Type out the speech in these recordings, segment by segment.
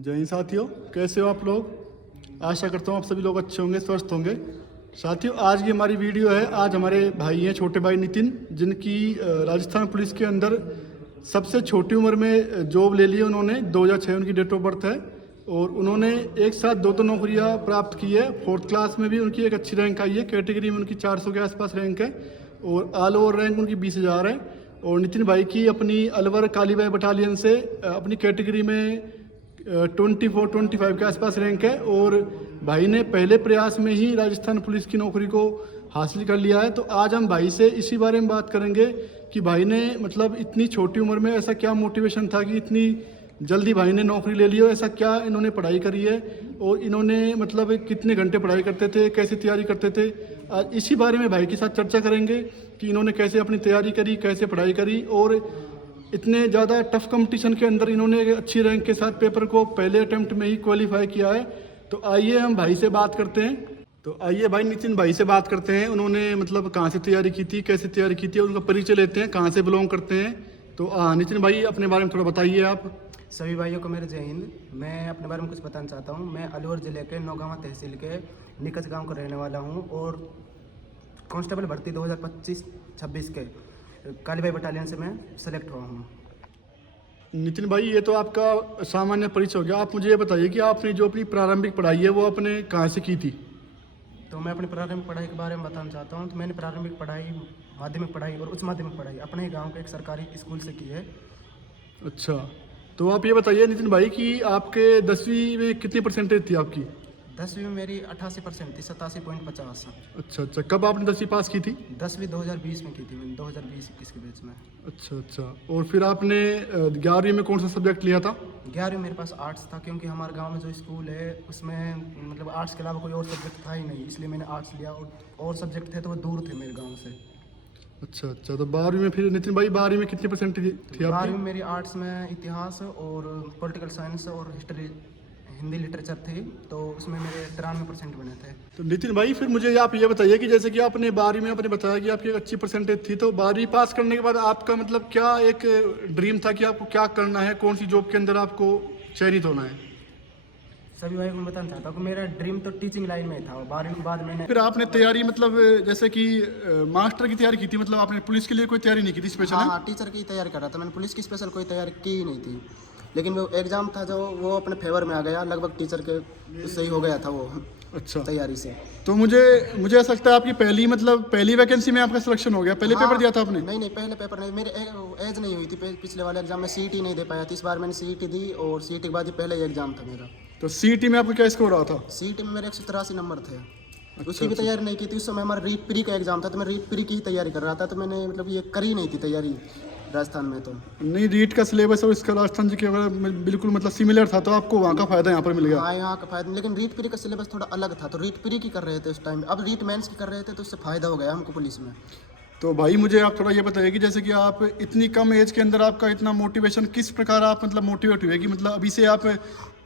जय हिंद साथियों, कैसे हो आप लोग। आशा करता हूँ आप सभी लोग अच्छे होंगे, स्वस्थ होंगे। साथियों, आज की हमारी वीडियो है। आज हमारे भाई हैं, छोटे भाई नितिन, जिनकी राजस्थान पुलिस के अंदर सबसे छोटी उम्र में जॉब ले ली है उन्होंने। 2006 उनकी डेट ऑफ बर्थ है और उन्होंने एक साथ दो नौकरियां प्राप्त की है। 4th क्लास में भी उनकी एक अच्छी रैंक आई है। कैटेगरी में उनकी 400 के आसपास रैंक है और ऑल ओवर रैंक उनकी 20,000 है। और नितिन भाई की अपनी अलवर कालीबाई बटालियन से अपनी कैटेगरी में 24-25 के आसपास रैंक है और भाई ने पहले प्रयास में ही राजस्थान पुलिस की नौकरी को हासिल कर लिया है। तो आज हम भाई से इसी बारे में बात करेंगे कि भाई ने मतलब इतनी छोटी उम्र में ऐसा क्या मोटिवेशन था कि इतनी जल्दी भाई ने नौकरी ले ली हो। ऐसा क्या इन्होंने पढ़ाई करी है और इन्होंने मतलब कितने घंटे पढ़ाई करते थे, कैसे तैयारी करते थे। आज इसी बारे में भाई के साथ चर्चा करेंगे कि इन्होंने कैसे अपनी तैयारी करी, कैसे पढ़ाई करी और इतने ज़्यादा टफ कंपटीशन के अंदर इन्होंने एक अच्छी रैंक के साथ पेपर को पहले अटेम्प्ट में ही क्वालिफाई किया है। तो आइए हम भाई से बात करते हैं। तो आइए भाई नितिन भाई से बात करते हैं। उन्होंने मतलब कहाँ से तैयारी की थी, कैसे तैयारी की थी और उनका परिचय लेते हैं, कहाँ से बिलोंग करते हैं। तो नितिन भाई अपने बारे में थोड़ा बताइए आप। सभी भाइयों को मेरे जय हिंद। मैं अपने बारे में कुछ बताना चाहता हूँ। मैं अलवर ज़िले के नौगावा तहसील के निकच गांव का रहने वाला हूँ और कांस्टेबल भर्ती 2025-26 के कालीबाई बटालियन से मैं सेलेक्ट हुआ हूँ। नितिन भाई, ये तो आपका सामान्य परिचय हो गया। आप मुझे ये बताइए कि आपने जो अपनी प्रारंभिक पढ़ाई है वो अपने कहाँ से की थी। तो मैं अपनी प्रारंभिक पढ़ाई के बारे में बताना चाहता हूँ। तो मैंने प्रारंभिक पढ़ाई, माध्यमिक पढ़ाई और उच्च माध्यमिक पढ़ाई अपने ही गाँव के एक सरकारी स्कूल से की है। अच्छा, तो आप ये बताइए नितिन भाई कि आपके 10वीं में कितनी परसेंटेज थी आपकी। 10वीं में मेरी 88% थी, 87.50। अच्छा, कब आपने 10वीं पास की थी। 10वीं 2020 में की थी मैंने, 2020-21 के बीच में। अच्छा, और फिर आपने 11वीं में कौन सा सब्जेक्ट लिया था। 11वीं मेरे पास आर्ट्स था, क्योंकि हमारे गांव में जो स्कूल है उसमें मतलब आर्ट्स के अलावा कोई और सब्जेक्ट था ही नहीं, इसलिए मैंने आर्ट्स लिया। और सब्जेक्ट थे तो वो दूर थे मेरे गांव से। अच्छा, तो 12वीं में फिर नितिन भाई 12वीं में कितनी परसेंट थी आपकी। 12वीं में मेरी आर्ट्स में इतिहास और पॉलिटिकल साइंस और हिस्ट्री, हिंदी लिटरेचर थी, तो उसमें मेरे 93% बने थे। तो नितिन भाई फिर मुझे आप ये बताइए कि जैसे कि आपने 12वीं में आपने बताया कि आपकी एक अच्छी परसेंटेज थी, तो 12वीं पास करने के बाद आपका मतलब क्या एक ड्रीम था कि आपको क्या करना है, कौन सी जॉब के अंदर आपको चयनित होना है। सभी भाई को मैं बताना चाहता हूँ कि मेरा ड्रीम तो टीचिंग लाइन में था। 12वीं के बाद मैंने फिर आपने तैयारी मतलब जैसे कि मास्टर की तैयारी की थी, मतलब आपने पुलिस के लिए कोई तैयारी नहीं की थी स्पेशल। हाँ, टीचर की तैयारी कर रहा था। मैंने पुलिस की स्पेशल कोई तैयारी की ही नहीं थी, लेकिन वो एग्ज़ाम था जो वो अपने फेवर में आ गया। लगभग टीचर के उससे ही हो गया था वो। अच्छा, तैयारी से तो मुझे ऐसा लगता है आपकी पहली वैकेंसी में आपका सिलेक्शन हो गया। पहले पेपर दिया था आपने। नहीं, पहले पेपर नहीं। मेरे एज नहीं हुई थी। पिछले वाले एग्जाम में सीईटी नहीं दे पाया था। इस बार मैंने सीईटी दी और सीईटी के बाद ये पहला ही एग्जाम था मेरा। तो सीईटी में आपका क्या स्कोर रहा था। सीईटी में मेरे 183 नंबर थे। उसकी भी तैयारी नहीं की थी। उस समय हमारा रीट प्री का एग्जाम था, तो मैं रीट प्री की ही तैयारी कर रहा था। तो मैंने मतलब ये करी नहीं थी तैयारी राजस्थान में। तो नहीं, रीट का सिलेबस और इसका राजस्थान जी के बिल्कुल मतलब सिमिलर था, तो आपको वहाँ का फायदा यहाँ पर मिल गया। हाँ, यहाँ का फायदा, लेकिन रीट प्री का सिलेबस थोड़ा अलग था, तो रीट प्री की कर रहे थे उस टाइम। अब रीट मेंस की कर रहे थे, तो उससे फ़ायदा हो गया हमको पुलिस में। तो भाई मुझे आप थोड़ा ये बताइए कि जैसे कि आप इतनी कम एज के अंदर आपका इतना मोटिवेशन किस प्रकार आप मतलब मोटिवेट हुए कि मतलब अभी से आप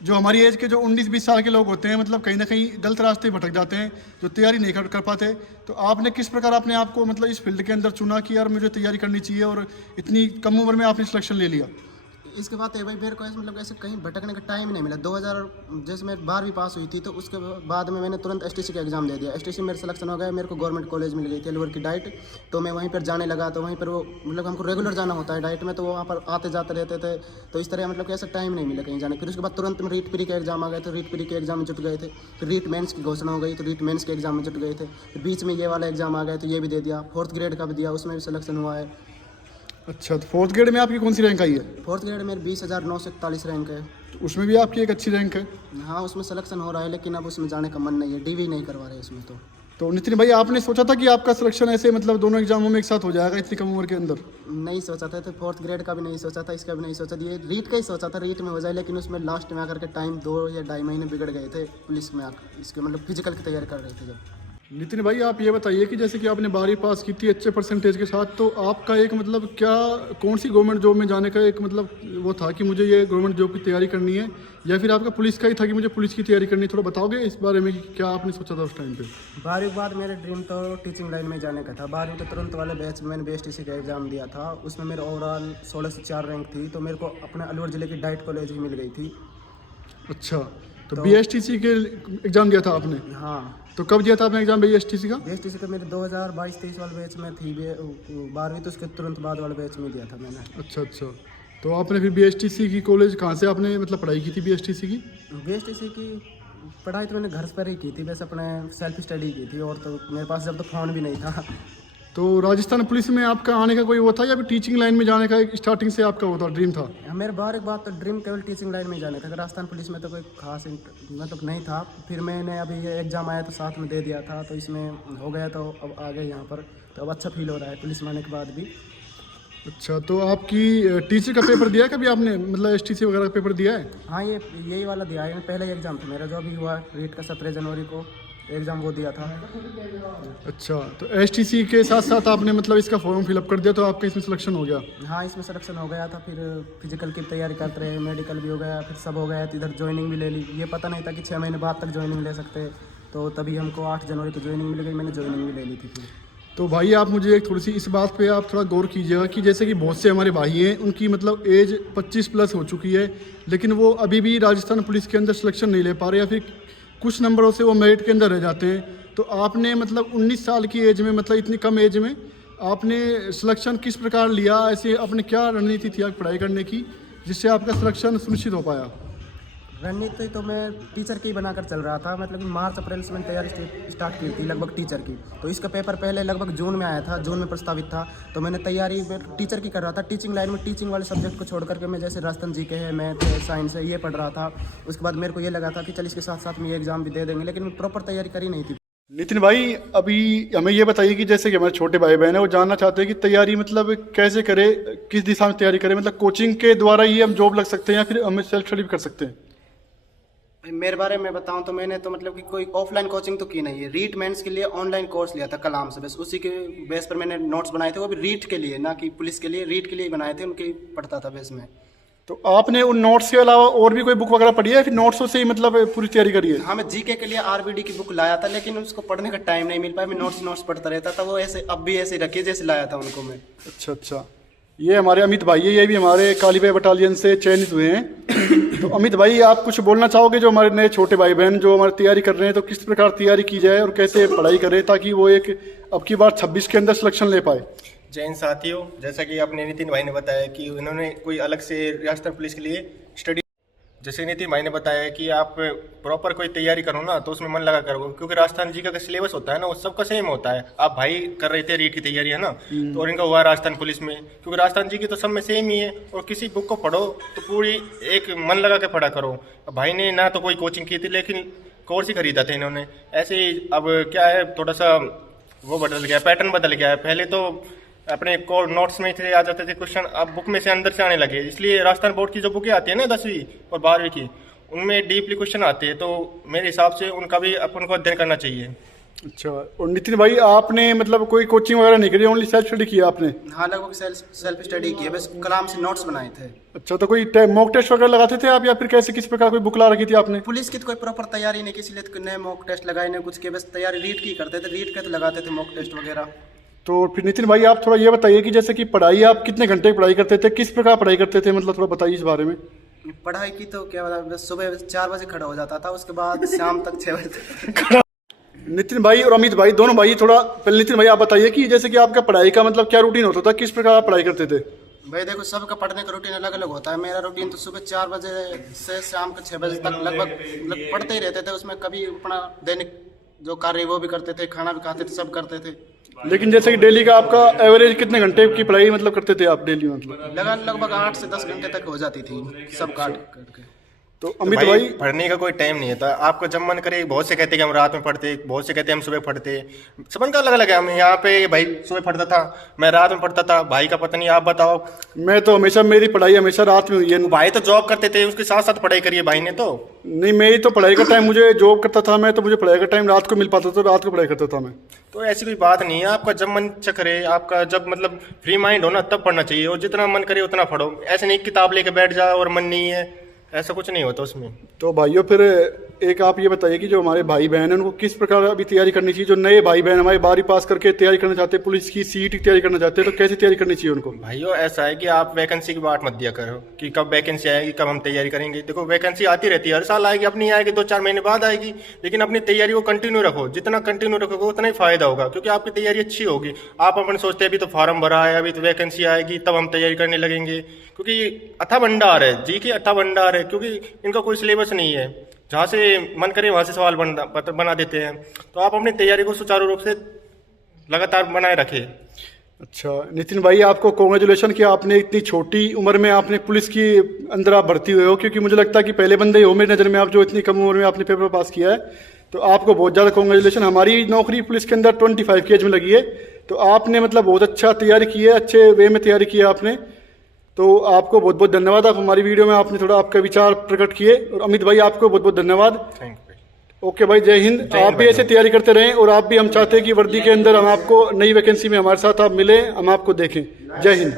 जो हमारी एज के जो 19-20 साल के लोग होते हैं मतलब कहीं ना कहीं गलत रास्ते भटक जाते हैं, जो तैयारी नहीं कर पाते। तो आपने किस प्रकार अपने आप को मतलब इस फील्ड के अंदर चुना कि यार मुझे तैयारी करनी चाहिए और इतनी कम उम्र में आपने सिलेक्शन ले लिया। इसके बाद भाई मेरे को ऐसे मतलब ऐसे कहीं भटकने का टाइम नहीं मिला। 2000 जैसे मैं 12वीं पास हुई थी, तो उसके बाद में मैंने तुरंत एसटीसी का एग्जाम दे दिया। एसटीसी मेरा सिलेक्शन हो गया। मेरे को गवर्नमेंट कॉलेज मिल गई थी अलवर की डाइट। तो मैं वहीं पर जाने लगा। तो वहीं पर वो मतलब हमको रेगुलर जाना होता है डाइट में, तो वहाँ पर आते जाते रहते थे। तो इस तरह मतलब कि ऐसा टाइम नहीं मिला कहीं जाने। फिर उसके बाद तुरंत में रीट प्री के एग्जाम आ गए। तो रीट प्री के एग्जाम में जुट गए थे। फिर रीट मेंस की घोषणा हो गई, तो रीट मेंस के एग्जाम में जुट गए थे। फिर बीच में ये वाला एग्जाम आ गए, तो ये भी दे दिया। 4th ग्रेड का भी दिया, उसमें भी सिलेक्शन हुआ है। अच्छा, तो 4th ग्रेड में आपकी कौन सी रैंक आई है। 4th ग्रेड में 20,941 रैंक है। तो उसमें भी आपकी एक अच्छी रैंक है। हाँ, उसमें सिलेक्शन हो रहा है, लेकिन अब उसमें जाने का मन नहीं है। डीवी नहीं करवा रहे इसमें। तो नितिन भाई आपने सोचा था कि आपका सिलेक्शन ऐसे मतलब दोनों एग्जामों में एक साथ हो जाएगा इतनी कम उम्र के अंदर। नहीं सोचा था। तो 4th ग्रेड का भी नहीं सोचा था, इसका भी नहीं सोचा था। ये रीट का ही सोचा था, रीट में हो जाए। लेकिन उसमें लास्ट में आकर के टाइम 2 या 2.5 महीने बिगड़ गए थे पुलिस में आकर। इसके मतलब फिजिकल की तैयारी कर रहे थे जब। नितिन भाई आप ये बताइए कि जैसे कि आपने 12वीं पास की थी अच्छे परसेंटेज के साथ, तो आपका एक मतलब क्या कौन सी गवर्नमेंट जॉब में जाने का एक मतलब वो था कि मुझे ये गवर्नमेंट जॉब की तैयारी करनी है, या फिर आपका पुलिस का ही था कि मुझे पुलिस की तैयारी करनी है। थोड़ा बताओगे इस बारे में कि क्या आपने सोचा था उस टाइम पे। 12वीं के बाद मेरा ड्रीम तो टीचिंग लाइन में जाने का था। 12वीं के तुरंत वाले बैच में मैंने बीएसटीसी का एग्जाम दिया था। उसमें मेरा ओवरऑल 16 से 4 रैंक थी। तो मेरे को अपने अलवर ज़िले की डाइट कॉलेज ही मिल गई थी। अच्छा, तो BSTC के एग्ज़ाम दिया था आपने? हाँ, तो कब दिया था आपने एग्ज़ाम BSTC का? BSTC का मेरे 2022-23 वाले बैच में थी, 12वीं तो उसके तुरंत बाद वाले बैच में दिया था मैंने। अच्छा अच्छा, तो आपने फिर BSTC की कॉलेज कहाँ से आपने मतलब पढ़ाई की थी BSTC की? BSTC की पढ़ाई तो मैंने घर पर ही की थी, बस अपने सेल्फ स्टडी की थी, और तो मेरे पास जब तो फ़ोन भी नहीं था। तो राजस्थान पुलिस में आपका आने का कोई वो था या फिर टीचिंग लाइन में जाने का एक स्टार्टिंग से आपका वो था, ड्रीम था? मेरे बाहर एक बात तो ड्रीम केवल टीचिंग लाइन में ही जाने था, राजस्थान पुलिस में तो कोई खास मतलब नहीं था। फिर मैंने अभी ये एग्ज़ाम आया तो साथ में दे दिया था, तो इसमें हो गया, तो अब आ गए यहाँ पर, तो अब अच्छा फील हो रहा है पुलिस में आने के बाद भी। अच्छा, तो आपकी टीचर का पेपर दिया है कभी आपने, मतलब STC वगैरह का पेपर दिया है? हाँ, ये यही वाला दिया है, पहला ही एग्ज़ाम था मेरा जो अभी हुआ रीट का, 17 जनवरी को एग्ज़ाम वो दिया था। अच्छा, तो STC के साथ साथ आपने मतलब इसका फॉर्म फिलअप कर दिया तो आपका इसमें सिलेक्शन हो गया? हाँ, इसमें सिलेक्शन हो गया था, फिर फिजिकल की तैयारी करते रहे, मेडिकल भी हो गया, फिर सब हो गया, तो इधर ज्वाइनिंग भी ले ली। ये पता नहीं था कि 6 महीने बाद तक ज्वाइनिंग ले सकते, तो तभी हमको 8 जनवरी को ज्वाइनिंग मिल गई, मैंने ज्वाइनिंग भी ले ली थी फिर। तो भाई आप मुझे एक थोड़ी सी इस बात पे आप थोड़ा गौर कीजिएगा कि जैसे कि बहुत से हमारे भाई हैं उनकी मतलब एज 25 प्लस हो चुकी है, लेकिन वो अभी भी राजस्थान पुलिस के अंदर सिलेक्शन नहीं ले पा रहे, या फिर कुछ नंबरों से वो मेरिट के अंदर रह जाते हैं। तो आपने मतलब 19 साल की एज में, मतलब इतनी कम एज में आपने सिलेक्शन किस प्रकार लिया, ऐसे आपने क्या रणनीति थी आप पढ़ाई करने की जिससे आपका सिलेक्शन सुनिश्चित हो पाया? रणनीति तो मैं टीचर की बनाकर चल रहा था, मतलब कि मार्च अप्रैल से मैंने तैयारी स्टार्ट की थी लगभग टीचर की। तो इसका पेपर पहले लगभग जून में आया था, जून में प्रस्तावित था, तो मैंने तैयारी टीचर की कर रहा था। टीचिंग लाइन में टीचिंग वाले सब्जेक्ट को छोड़ करके मैं जैसे राजस्थान जीके है, मैथ है, साइंस है, ये पढ़ रहा था। उसके बाद मेरे को ये लगा था कि चल इसके साथ साथ में ये एग्ज़ाम भी दे देंगे, लेकिन मैं प्रॉपर तैयारी करी नहीं थी। नितिन भाई, अभी हमें ये बताइए कि जैसे कि हमारे छोटे भाई बहन है वो जानना चाहते हैं कि तैयारी मतलब कैसे करें, किस दिशा में तैयारी करें, मतलब कोचिंग के द्वारा ही हम जॉब लग सकते हैं या फिर हमें सेल्फ स्टडी भी कर सकते हैं? मेरे बारे में बताऊं तो मैंने तो मतलब कि कोई ऑफलाइन कोचिंग तो की नहीं है। रीट मेंस के लिए ऑनलाइन कोर्स लिया था कलाम से, बस उसी के बेस पर मैंने नोट्स बनाए थे, वो भी रीट के लिए, ना कि पुलिस के लिए, रीट के लिए बनाए थे, उनके पढ़ता था बेस में। तो आपने उन नोट्स के अलावा और भी कोई बुक वगैरह पढ़ी है या फिर नोट्सों से ही मतलब पूरी तैयारी करी है? हाँ, मैं जीके के लिए आरबीडी की बुक लाया था, लेकिन उसको पढ़ने का टाइम नहीं मिल पाया, मैं नोट्स पढ़ता रहता था। वो ऐसे अब भी ऐसे रखी जैसे लाया था उनको मैं। अच्छा अच्छा, ये हमारे अमित भाई है, ये भी हमारे कालीबाई बटालियन से चयनित हुए हैं। तो अमित भाई, आप कुछ बोलना चाहोगे जो हमारे नए छोटे भाई बहन जो हमारी तैयारी कर रहे हैं, तो किस प्रकार तैयारी की जाए और कैसे पढ़ाई करें ताकि वो एक अब की बार 26 के अंदर सिलेक्शन ले पाए? जय हिंद साथियों, जैसा कि आपने नितिन भाई ने बताया कि उन्होंने कोई अलग से राजस्थान पुलिस के लिए स्टडी, जैसे नितिन भाई ने बताया कि आप प्रॉपर कोई तैयारी करो ना तो उसमें मन लगा करो, क्योंकि राजस्थान जी का सिलेबस होता है ना वो सबका सेम होता है। आप भाई कर रहे थे रीट की तैयारी है ना, तो और इनका हुआ राजस्थान पुलिस में, क्योंकि राजस्थान जी की तो सब में सेम ही है। और किसी बुक को पढ़ो तो पूरी एक मन लगा के पढ़ा करो। भाई ने ना तो कोई कोचिंग की थी, लेकिन कोर्स ही खरीदा था इन्होंने। ऐसे ही अब क्या है, थोड़ा सा वो बदल गया, पैटर्न बदल गया है। पहले तो अपने को नोट्स में थे आ जाते थे क्वेश्चन, अब बुक में से अंदर से आने लगे। इसलिए राजस्थान बोर्ड की जो बुकें आती है ना 10वीं और 12वीं की, उनमें डीपली क्वेश्चन आते हैं, तो मेरे हिसाब से उनका भी अपन को अध्ययन करना चाहिए। अच्छा, और नितिन भाई आपने मतलब कोई कोचिंग वगैरह नहीं करी, ओनली सेल्फ स्टडी किया आपने? हाँ, लगभग सेल्फ स्टडी की है, बस कलाम से नोट्स बनाए थे। अच्छा, तो कोई मॉक टेस्ट वगैरह लगाते थे आप या फिर कैसे, किस प्रकार कोई बुक ला रखी थी आपने? पुलिस की तो कोई प्रॉपर तैयारी नहीं की, इसलिए तो नए मॉक टेस्ट लगाए नहीं कुछ के, बस तैयारी रीट की करते थे, रीट के तो लगाते थे मॉक टेस्ट वगैरह। तो फिर नितिन भाई आप थोड़ा ये बताइए कि जैसे कि पढ़ाई आप कितने घंटे पढ़ाई करते थे, किस प्रकार पढ़ाई करते थे, मतलब थोड़ा बताइए इस बारे में। पढ़ाई की तो क्या बता, बस सुबह 4 बजे खड़ा हो जाता था, उसके बाद शाम तक 6 बजे। नितिन भाई और अमित भाई दोनों भाई, थोड़ा पहले नितिन भाई आप बताइए कि जैसे कि आपका पढ़ाई का मतलब क्या रूटीन होता था, किस प्रकार आप पढ़ाई करते थे? भाई देखो, सबका पढ़ने का रूटीन अलग अलग होता है। मेरा रूटीन तो सुबह 4 बजे से शाम के 6 बजे तक लगभग मतलब पढ़ते ही रहते थे। उसमें कभी अपना दैनिक जो कार्य वो भी करते थे, खाना भी खाते थे, सब करते थे। लेकिन जैसे कि डेली का आपका एवरेज कितने घंटे की पढ़ाई मतलब करते थे आप डेली, मतलब लगभग 8 से 10 घंटे तक हो जाती थी, सब काट करके। तो अमित भाई पढ़ने का कोई टाइम नहीं होता, आपको जब मन करे। बहुत से कहते हैं कि हम रात में पढ़ते, बहुत से कहते हैं हम सुबह पढ़ते, सबन का अलग अलग है। हम यहाँ पे भाई सुबह पढ़ता था, मैं रात में पढ़ता था, भाई का पता नहीं, आप बताओ। मैं तो हमेशा, मेरी पढ़ाई हमेशा रात में हुई है। भाई तो जॉब करते थे, उसके साथ साथ पढ़ाई करिए भाई ने तो। नहीं, मेरी तो पढ़ाई का टाइम, मुझे जॉब करता था मैं, तो मुझे पढ़ाई का टाइम रात को मिल पाता था, रात को पढ़ाई करता था मैं। तो ऐसी कोई बात नहीं है, आपका जब मन इच्छा करे, आपका जब मतलब फ्री माइंड हो ना तब पढ़ना चाहिए, और जितना मन करे उतना पढ़ो। ऐसे नहीं किताब लेके बैठ जाओ और मन नहीं है, ऐसा कुछ नहीं होता उसमें। तो भाइयों फिर एक आप ये बताइए कि जो हमारे भाई बहन हैं उनको किस प्रकार अभी तैयारी करनी चाहिए, जो नए भाई बहन हमारे 12वीं पास करके तैयारी करना चाहते हैं, पुलिस की सीट की तैयारी करना चाहते हैं, तो कैसे तैयारी करनी चाहिए उनको? भाइयों ऐसा है कि आप वैकेंसी की बात मत दिया करो कि कब वैकेंसी आएगी, कब हम तैयारी करेंगे। देखो वैकेंसी आती रहती है, हर साल आएगी, अपनी आएगी 2-4 महीने बाद आएगी, लेकिन अपनी तैयारी को कंटिन्यू रखो। जितना कंटिन्यू रखोगे उतना ही फायदा होगा, क्योंकि आपकी तैयारी अच्छी होगी। आप अपन सोचते हैं अभी तो फॉर्म भरा है, अभी तो वैकेंसी आएगी तब हम तैयारी करने लगेंगे, क्योंकि अथा भंडार है जी के, अथा भंडार है, क्योंकि इनका कोई सिलेबस नहीं है, जहाँ से मन करे वहाँ से सवाल बना देते हैं। तो आप अपनी तैयारी को सुचारू रूप से लगातार बनाए रखें। अच्छा नितिन भाई, आपको कॉन्ग्रेचुलेशन कि आपने इतनी छोटी उम्र में आपने पुलिस की अंदर आप भर्ती हुए हो, क्योंकि मुझे लगता है कि पहले बंदे हो मेरी नज़र में आप जो इतनी कम उम्र में आपने पेपर पास किया है, तो आपको बहुत ज़्यादा कॉन्ग्रेचुलेशन। हमारी नौकरी पुलिस के अंदर 25 की एज में लगी है, तो आपने मतलब बहुत अच्छा तैयारी की है, अच्छे वे में तैयारी की है आपने, तो आपको बहुत बहुत धन्यवाद। आप हमारी वीडियो में आपने थोड़ा आपका विचार प्रकट किए, और अमित भाई आपको बहुत बहुत धन्यवाद। Thank you. ओके भाई, जय हिंद। आप भी ऐसे तैयारी करते रहें, और आप भी, हम चाहते हैं कि वर्दी के अंदर हम आपको नई वैकेंसी में हमारे साथ आप मिलें, हम आपको देखें। जय हिंद।